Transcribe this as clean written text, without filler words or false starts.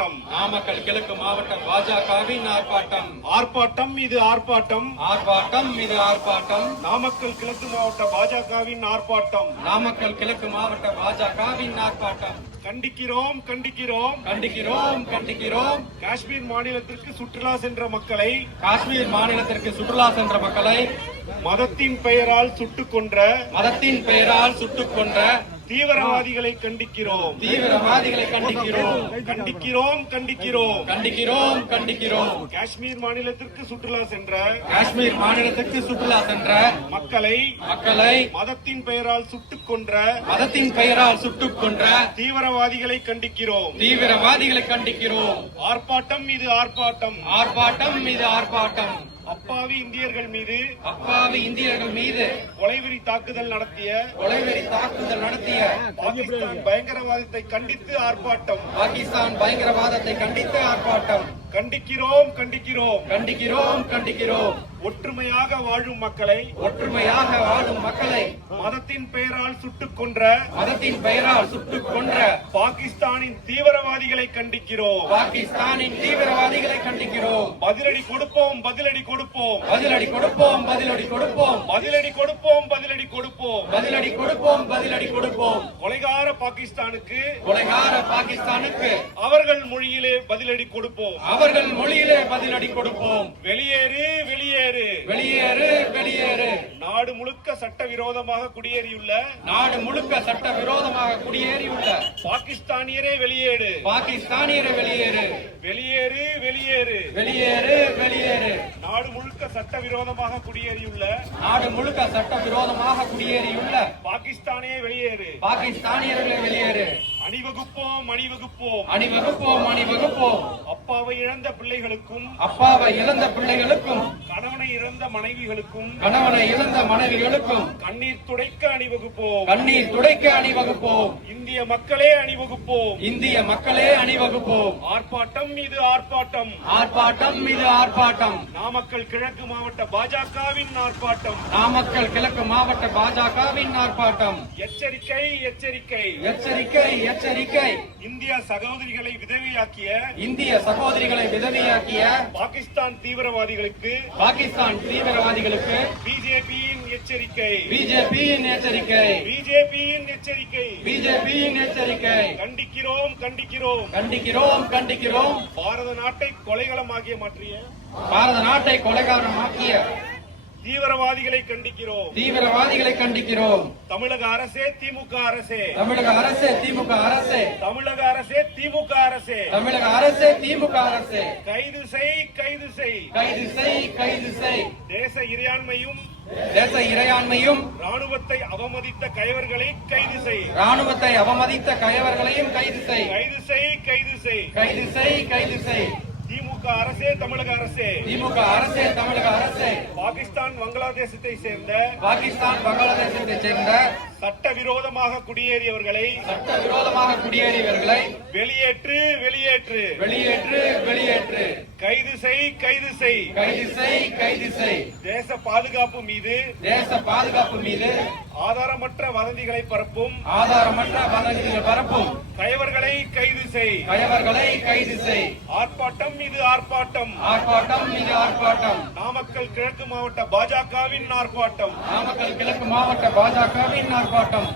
ஆர்ப்பாட்டம். நாமக்கல் கிழக்கு மாவட்ட பாஜகவின் ஆர்ப்பாட்டம். ஆர்ப்பாட்டம் இது ஆர்ப்பாட்டம். ஆர்ப்பாட்டம் இது ஆர்ப்பாட்டம். நாமக்கல் கிழக்கு மாவட்ட பாஜகவின் ஆர்ப்பாட்டம். நாமக்கல் கிழக்கு மாவட்ட பாஜகவின் ஆர்ப்பாட்டம். கண்டிக்கிறோம் கண்டிக்கிறோம் கண்டிக்கிறோம் கண்டிக்கிறோம். காஷ்மீர் மாநிலத்திற்கு சுற்றுலா சென்ற மக்களை, காஷ்மீர் மாநிலத்திற்கு சுற்றுலா சென்ற மக்களை மதத்தின் பெயரால் சுட்டுக் கொன்ற, மதத்தின் பெயரால் சுட்டுக் கொன்ற தீவிரவாதிகளை கண்டிக்கிறோம். தீவிரவாதிகளை கண்டிக்கிறோம். கண்டிக்கிறோம் கண்டிக்கிறோம். கண்டிக்கிறோம் கண்டிக்கிறோம். காஷ்மீர் மாநிலத்திற்கு சுற்றுலா சென்ற, காஷ்மீர் மாநிலத்திற்கு சுற்றுலா சென்ற மக்களை மதத்தின் பெயரால் சுட்டுக் கொன்ற, மதத்தின் பெயரால் சுட்டுக் கொன்ற தீவிரவாதிகளை கண்டிக்கிறோம். தீவிரவாதிகளை கண்டிக்கிறோம். ஆர்ப்பாட்டம் இது ஆர்ப்பாட்டம். ஆர்ப்பாட்டம் இது ஆர்ப்பாட்டம். அப்பாவி இந்தியர்கள் மீது, அப்பாவி இந்தியர்கள் மீது கொலைவெறி தாக்குதல் நடத்திய பாகிஸ்தான் பயங்கரவாதத்தை கண்டித்து ஆர்ப்பாட்டம். பாகிஸ்தான் பயங்கரவாதத்தை கண்டித்து ஆர்ப்பாட்டம். கண்டிக்கிறோம் கண்டிக்கிறோம். கண்டிக்கிறோம் கண்டிக்கிறோம். ஒற்றுமையாக வாழும் மக்களை, ஒற்றுமையாக வாழும் மக்களை மதத்தின் பெயரால் சுட்டுக் கொன்ற, மதத்தின் பெயரால் சுட்டுக் கொன்ற பாகிஸ்தானின் தீவிரவாதிகளை கண்டிக்கிறோம். பாகிஸ்தானின் தீவிரவாதிகளை கண்டிக்கிறோம். பதிலடி கொடுப்போம் பதிலடி கொடுப்போம். பதிலடி கொடுப்போம் பதிலடி கொடுப்போம். பதிலடி கொடுப்போம் பதிலடி கொடுப்போம். பதிலடி கொடுப்போம் பதிலடி கொடுப்போம். கொலைகார பாகிஸ்தானுக்கு, கொலைகார பாகிஸ்தானுக்கு அவர்கள் மொழியிலே பதிலடி கொடுப்போம். அவர்கள் மொழியிலே பதிலடி கொடுப்போம். வெளியேறு வெளியேறு வெளியேறு வெளியேறு. நாடு முழுக்க சட்டவிரோதமாக குடியேறியுள்ள, நாடு முழுக்க சட்டவிரோதமாக குடியேறியுள்ள பாகிஸ்தானியரே வெளியேறு. பாகிஸ்தானியரை வெளியேறு. வெளியேறு வெளியேறு. வெளியேறு வெளியேறு. நாடு முழுக்க சட்டவிரோதமாக குடியேறியுள்ள, நாடு முழுக்க சட்டவிரோதமாக குடியேறியுள்ள பாகிஸ்தானே வெளியேறு. பாகிஸ்தானியர்களை வெளியேறு. அணிவகுப்போம் அணிவகுப்போம். அணிவகுப்போம் அணிவகுப்போம். அப்பாவை இழந்த பிள்ளைகளுக்கும், அப்பாவை இழந்த பிள்ளைகளுக்கும், கணவனை இழந்த மனைவிகளுக்கும், கணவனை இழந்த மனைவிகளுக்கும் கண்ணீர் துடைக்க அணிவகுப்போம். கண்ணீர் துடைக்க அணிவகுப்போம். இந்திய மக்களே அணிவகுப்போம். இந்திய மக்களே அணிவகுப்போம். ஆர்ப்பாட்டம் இது ஆர்ப்பாட்டம். ஆர்ப்பாட்டம் இது ஆர்ப்பாட்டம். நாமக்கல் கிழக்கு மாவட்ட பாஜகவின் ஆர்ப்பாட்டம். நாமக்கல் கிழக்கு மாவட்ட பாஜகவின் ஆர்ப்பாட்டம். எச்சரிக்கை எச்சரிக்கை. எச்சரிக்கை எச்சரிக்கை. இந்திய சகோதரிகளை விதவையாக்கிய, இந்திய சகோதரிகளை விதவையாக்கிய பாகிஸ்தான் தீவிரவாதிகளுக்கு, பாகிஸ்தான் தீவிரவாதிகளுக்கு பிஜேபியின் எச்சரிக்கை. பிஜேபியின் எச்சரிக்கை. பிஜேபியின் எச்சரிக்கை. பிஜேபியின் எச்சரிக்கை. கண்டிக்கிறோம் கண்டிக்கிறோம். கண்டிக்கிறோம் கண்டிக்கிறோம். பாரத நாட்டை கொலைகளமாகிய மாற்றிய, பாரத நாட்டை கொலைகாரமாக்கிய தீவிரவாதிகளை கண்டிக்கிறோம். தீவிரவாதிகளை கண்டிக்கிறோம். தமிழக அரசே திமுக அரசே. தமிழக அரசே திமுக அரசே. தமிழக அரசே திமுக அரசே. தமிழக அரசே திமுக அரசே. கைது செய் கைது செய். கைது செய் கைது செய். தேச இறையாண்மையும், தேச இறையாண்மையும், ராணுவத்தை அவமதித்த கயவர்களை கைது செய். ராணுவத்தை அவமதித்த கயவர்களையும் கைது செய். கைது செய் கைது செய். கைது செய் கைது செய். திமுக அரசே தமிழக அரசே. திமுக அரசே தமிழக அரசே. பாகிஸ்தான் வங்களாதேசத்தை சேர்ந்த, பாகிஸ்தான் பங்களாதேசத்தை சேர்ந்த சட்டவிரோதமாக குடியேறியவர்களை, சட்டவிரோதமாக குடியேறியவர்களை வெளியேற்று வெளியேற்று. வெளியேற்று வெளியேற்று. கைது செய் கைது செய். கைது செய் கைது செய். தேச பாதுகாப்பு மீது, தேச பாதுகாப்பு மீது ஆதாரமற்ற வதந்திகளை பரப்பும், ஆதாரமற்ற வதந்திகள் பரப்பும் கயவர்களை கைது செய். கயவர்களை கைது செய். ஆர்ப்பாட்டம் இது ஆர்ப்பாட்டம். ஆர்ப்பாட்டம் இது ஆர்ப்பாட்டம். நாமக்கல் கிழக்கு மாவட்ட பாஜகவின் ஆர்ப்பாட்டம். நாமக்கல் கிழக்கு மாவட்ட பாஜகவின் ஆர்ப்பாட்டம்.